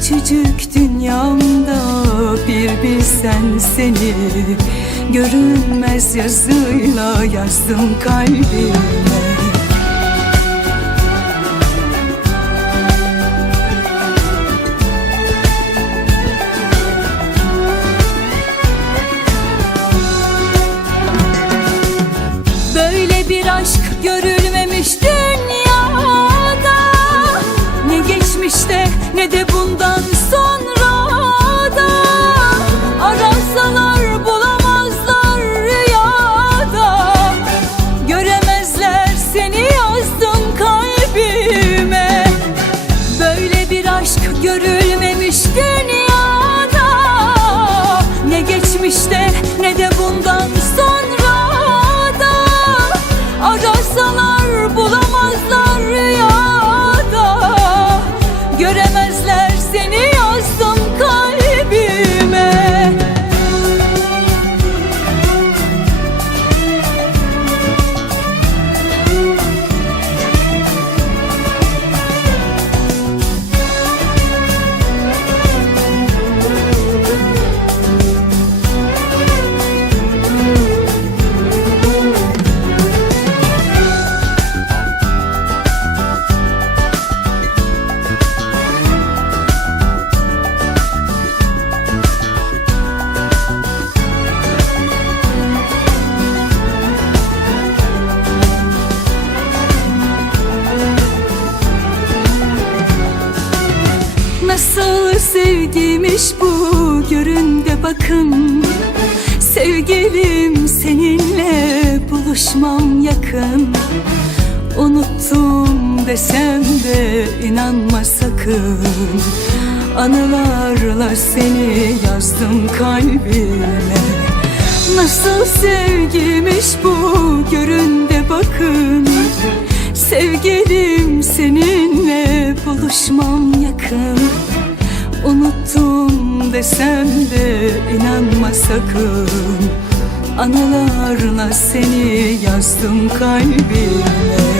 Küçücük dünyamda bir bilsen seni Görünmez yazıyla yazdım kalbime Nasıl sevgiymiş bu görün de bakın. Sevgilim seninle buluşmam yakın. Unuttum desem de inanma sakın. Anılarla seni yazdım kalbime. Nasıl sevgiymiş bu görün de bakın. Sevgilim seninle buluşmam yakın Unuttum desem de inanma sakın. Anılarla seni yazdım kalbime